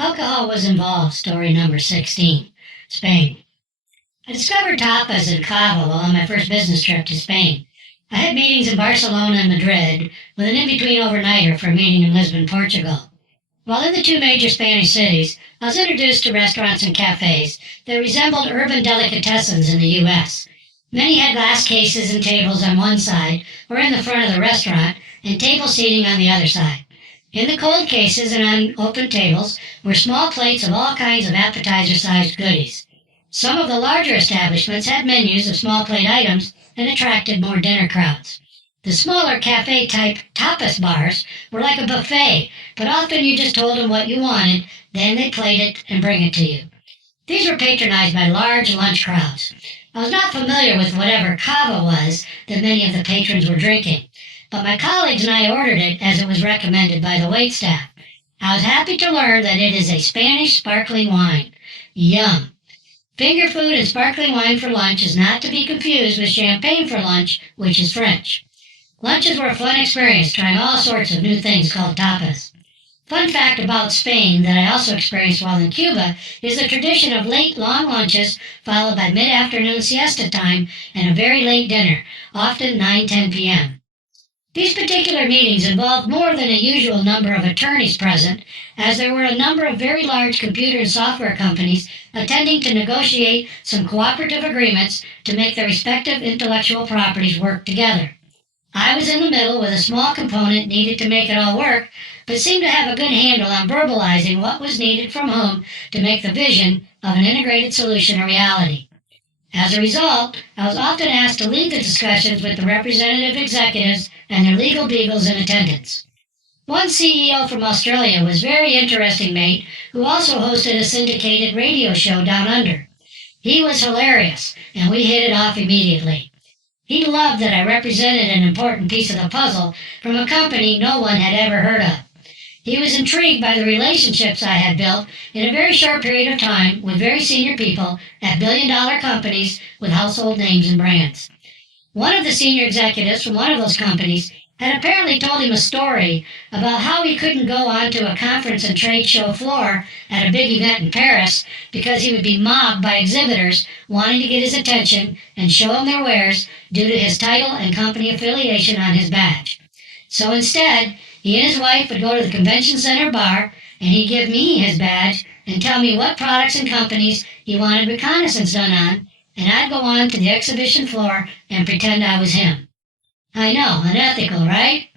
Alcohol was involved, story number 16, Spain. I discovered tapas and cava while on my first business trip to Spain. I had meetings in Barcelona and Madrid, with an in-between overnighter for a meeting in Lisbon, Portugal. While in the two major Spanish cities, I was introduced to restaurants and cafes that resembled urban delicatessens in the U.S. Many had glass cases and tables on one side or in the front of the restaurant, and table seating on the other side. In the cold cases and on open tables were small plates of all kinds of appetizer-sized goodies. Some of the larger establishments had menus of small plate items and attracted more dinner crowds. The smaller cafe-type tapas bars were like a buffet, but often you just told them what you wanted, then they'd plate it and bring it to you. These were patronized by large lunch crowds. I was not familiar with whatever cava was that many of the patrons were drinking, but my colleagues and I ordered it as it was recommended by the waitstaff. I was happy to learn that it is a Spanish sparkling wine. Yum! Finger food and sparkling wine for lunch is not to be confused with champagne for lunch, which is French. Lunches were a fun experience, trying all sorts of new things called tapas. Fun fact about Spain that I also experienced while in Cuba is the tradition of late, long lunches followed by mid-afternoon siesta time and a very late dinner, often 9-10 p.m. These particular meetings involved more than a usual number of attorneys present, as there were a number of very large computer and software companies attending to negotiate some cooperative agreements to make their respective intellectual properties work together. I was in the middle with a small component needed to make it all work, but seemed to have a good handle on verbalizing what was needed from whom to make the vision of an integrated solution a reality. As a result, I was often asked to lead the discussions with the representative executives and their legal beagles in attendance. One CEO from Australia was a very interesting mate who also hosted a syndicated radio show down under. He was hilarious, and we hit it off immediately. He loved that I represented an important piece of the puzzle from a company no one had ever heard of. He was intrigued by the relationships I had built in a very short period of time with very senior people at billion-dollar companies with household names and brands. One of the senior executives from one of those companies had apparently told him a story about how he couldn't go onto a conference and trade show floor at a big event in Paris because he would be mobbed by exhibitors wanting to get his attention and show him their wares due to his title and company affiliation on his badge. So instead, he and his wife would go to the convention center bar, and he'd give me his badge and tell me what products and companies he wanted reconnaissance done on, and I'd go on to the exhibition floor and pretend I was him. I know, unethical, right?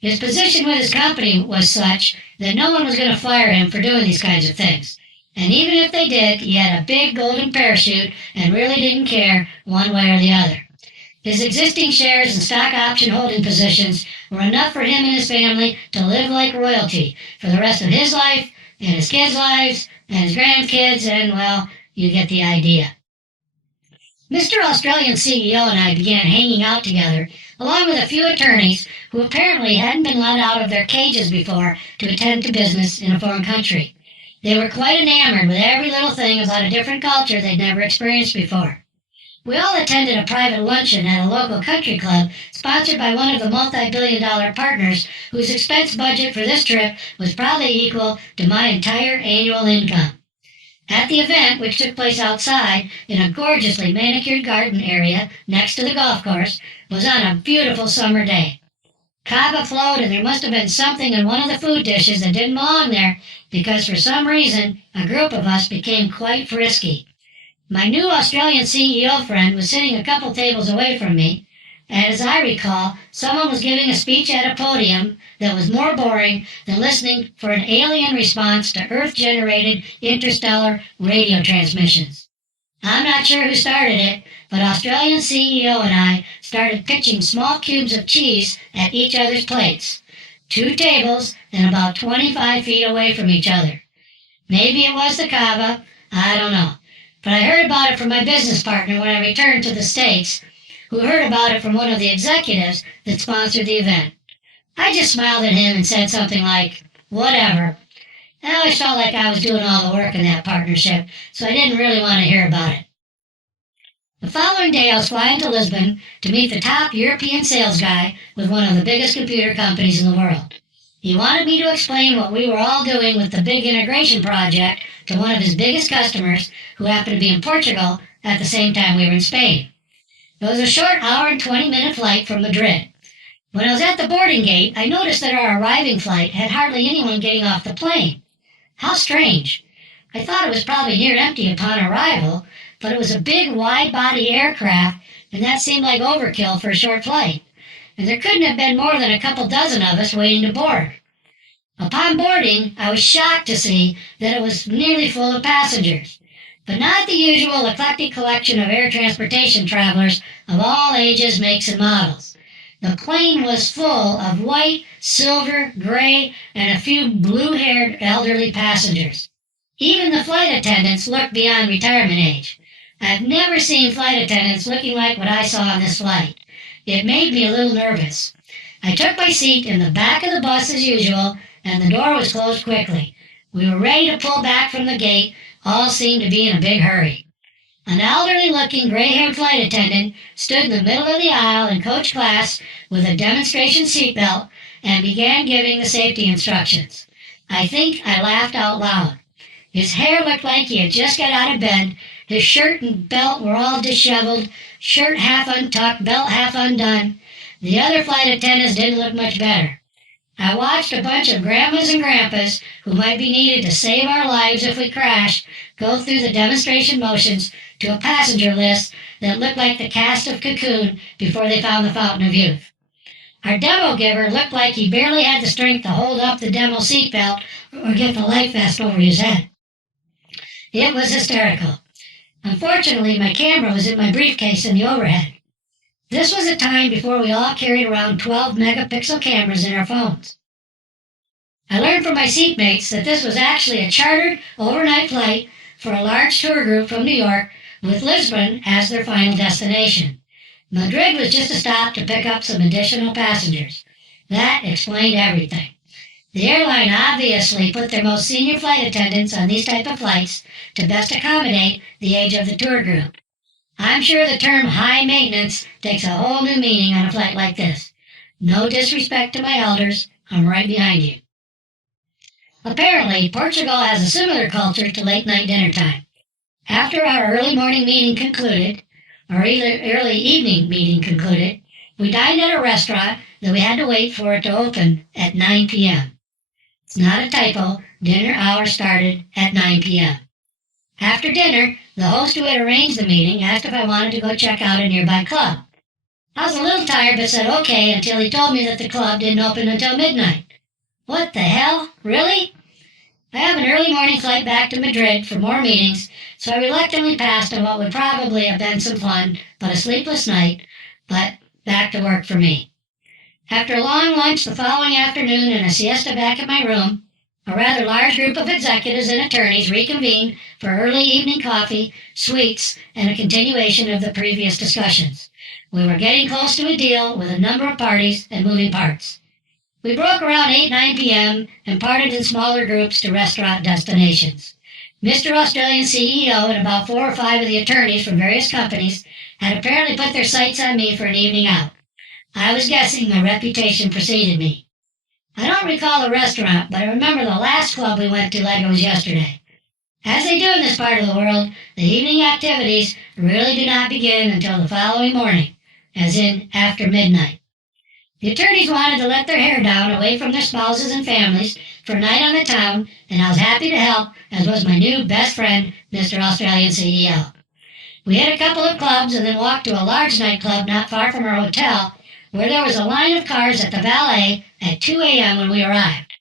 His position with his company was such that no one was going to fire him for doing these kinds of things. And even if they did, he had a big golden parachute and really didn't care one way or the other. His existing shares and stock option holding positions were enough for him and his family to live like royalty for the rest of his life, and his kids' lives, and his grandkids, and, well, you get the idea. Mr. Australian CEO and I began hanging out together, along with a few attorneys who apparently hadn't been let out of their cages before to attend to business in a foreign country. They were quite enamored with every little thing about a different culture they'd never experienced before. We all attended a private luncheon at a local country club sponsored by one of the multi-billion-dollar partners whose expense budget for this trip was probably equal to my entire annual income. At the event, which took place outside in a gorgeously manicured garden area next to the golf course, was on a beautiful summer day. Cava flowed, and there must have been something in one of the food dishes that didn't belong there, because for some reason a group of us became quite frisky. My new Australian CEO friend was sitting a couple tables away from me, and as I recall, someone was giving a speech at a podium that was more boring than listening for an alien response to Earth-generated interstellar radio transmissions. I'm not sure who started it, but Australian CEO and I started pitching small cubes of cheese at each other's plates, 2 tables and about 25 feet away from each other. Maybe it was the cava, I don't know. But I heard about it from my business partner when I returned to the States, who heard about it from one of the executives that sponsored the event. I just smiled at him and said something like, whatever. I always felt like I was doing all the work in that partnership, so I didn't really want to hear about it. The following day, I was flying to Lisbon to meet the top European sales guy with one of the biggest computer companies in the world. He wanted me to explain what we were all doing with the big integration project to one of his biggest customers who happened to be in Portugal at the same time we were in Spain. It was a short hour and 20-minute flight from Madrid. When I was at the boarding gate, I noticed that our arriving flight had hardly anyone getting off the plane. How strange. I thought it was probably near empty upon arrival, but it was a big, wide-body aircraft, and that seemed like overkill for a short flight. And there couldn't have been more than a couple dozen of us waiting to board. Upon boarding, I was shocked to see that it was nearly full of passengers, but not the usual eclectic collection of air transportation travelers of all ages, makes, and models. The plane was full of white, silver, gray, and a few blue-haired elderly passengers. Even the flight attendants looked beyond retirement age. I've never seen flight attendants looking like what I saw on this flight. It made me a little nervous. I took my seat in the back of the bus as usual, and the door was closed quickly. We were ready to pull back from the gate. All seemed to be in a big hurry. An elderly-looking gray-haired flight attendant stood in the middle of the aisle in coach class with a demonstration seatbelt and began giving the safety instructions. I think I laughed out loud. His hair looked like he had just got out of bed. His shirt and belt were all disheveled, shirt half untucked, belt half undone. The other flight attendants didn't look much better. I watched a bunch of grandmas and grandpas who might be needed to save our lives if we crashed go through the demonstration motions to a passenger list that looked like the cast of Cocoon before they found the Fountain of Youth. Our demo giver looked like he barely had the strength to hold up the demo seatbelt or get the life vest over his head. It was hysterical. Unfortunately, my camera was in my briefcase in the overhead. This was a time before we all carried around 12-megapixel cameras in our phones. I learned from my seatmates that this was actually a chartered overnight flight for a large tour group from New York with Lisbon as their final destination. Madrid was just a stop to pick up some additional passengers. That explained everything. The airline obviously put their most senior flight attendants on these type of flights to best accommodate the age of the tour group. I'm sure the term high maintenance takes a whole new meaning on a flight like this. No disrespect to my elders, I'm right behind you. Apparently, Portugal has a similar culture to late night dinner time. After our early morning meeting concluded, or early evening meeting concluded, we dined at a restaurant that we had to wait for it to open at 9 p.m. It's not a typo, dinner hour started at 9 p.m. After dinner, the host who had arranged the meeting asked if I wanted to go check out a nearby club. I was a little tired but said okay until he told me that the club didn't open until midnight. What the hell? Really? I have an early morning flight back to Madrid for more meetings, so I reluctantly passed on what would probably have been some fun, but a sleepless night, but back to work for me. After a long lunch the following afternoon and a siesta back at my room, a rather large group of executives and attorneys reconvened for early evening coffee, sweets, and a continuation of the previous discussions. We were getting close to a deal with a number of parties and moving parts. We broke around 8-9 p.m. and parted in smaller groups to restaurant destinations. Mr. Australian CEO and about 4 or 5 of the attorneys from various companies had apparently put their sights on me for an evening out. I was guessing my reputation preceded me. I don't recall the restaurant, but I remember the last club we went to like it was yesterday. As they do in this part of the world, the evening activities really do not begin until the following morning, as in after midnight. The attorneys wanted to let their hair down away from their spouses and families for a night on the town, and I was happy to help, as was my new best friend, Mr. Australian CEO. We hit a couple of clubs and then walked to a large nightclub not far from our hotel, where there was a line of cars at the valet at 2 a.m. when we arrived.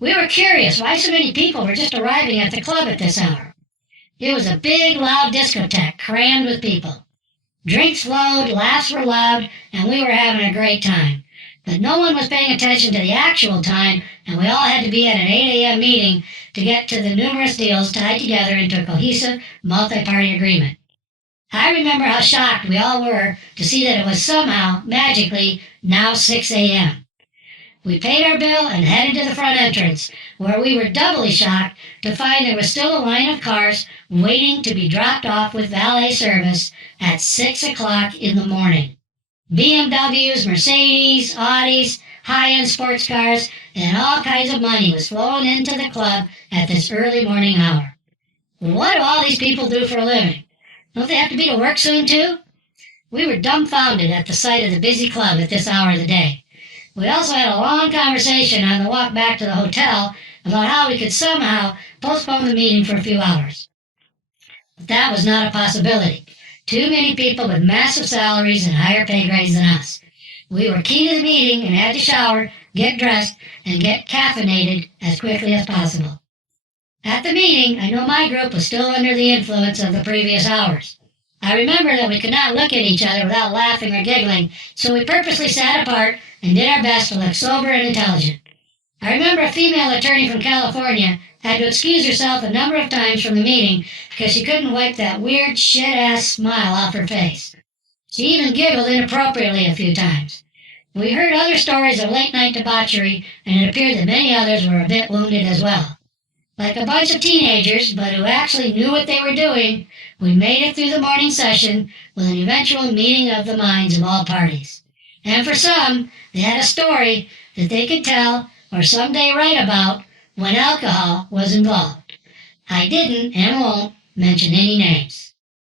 We were curious why so many people were just arriving at the club at this hour. It was a big, loud discotheque crammed with people. Drinks flowed, laughs were loud, and we were having a great time. But no one was paying attention to the actual time, and we all had to be at an 8 a.m. meeting to get to the numerous deals tied together into a cohesive, multi-party agreement. I remember how shocked we all were to see that it was somehow, magically, now 6 a.m. We paid our bill and headed to the front entrance, where we were doubly shocked to find there was still a line of cars waiting to be dropped off with valet service at 6 o'clock in the morning. BMWs, Mercedes, Audis, high-end sports cars, and all kinds of money was flowing into the club at this early morning hour. What do all these people do for a living? Don't they have to be to work soon, too? We were dumbfounded at the sight of the busy club at this hour of the day. We also had a long conversation on the walk back to the hotel about how we could somehow postpone the meeting for a few hours. But that was not a possibility. Too many people with massive salaries and higher pay grades than us. We were key to the meeting and had to shower, get dressed, and get caffeinated as quickly as possible. At the meeting, I know my group was still under the influence of the previous hours. I remember that we could not look at each other without laughing or giggling, so we purposely sat apart and did our best to look sober and intelligent. I remember a female attorney from California had to excuse herself a number of times from the meeting because she couldn't wipe that weird shit-ass smile off her face. She even giggled inappropriately a few times. We heard other stories of late-night debauchery, and it appeared that many others were a bit wounded as well. Like a bunch of teenagers, but who actually knew what they were doing, we made it through the morning session with an eventual meeting of the minds of all parties. And for some, they had a story that they could tell or someday write about when alcohol was involved. I didn't and won't mention any names.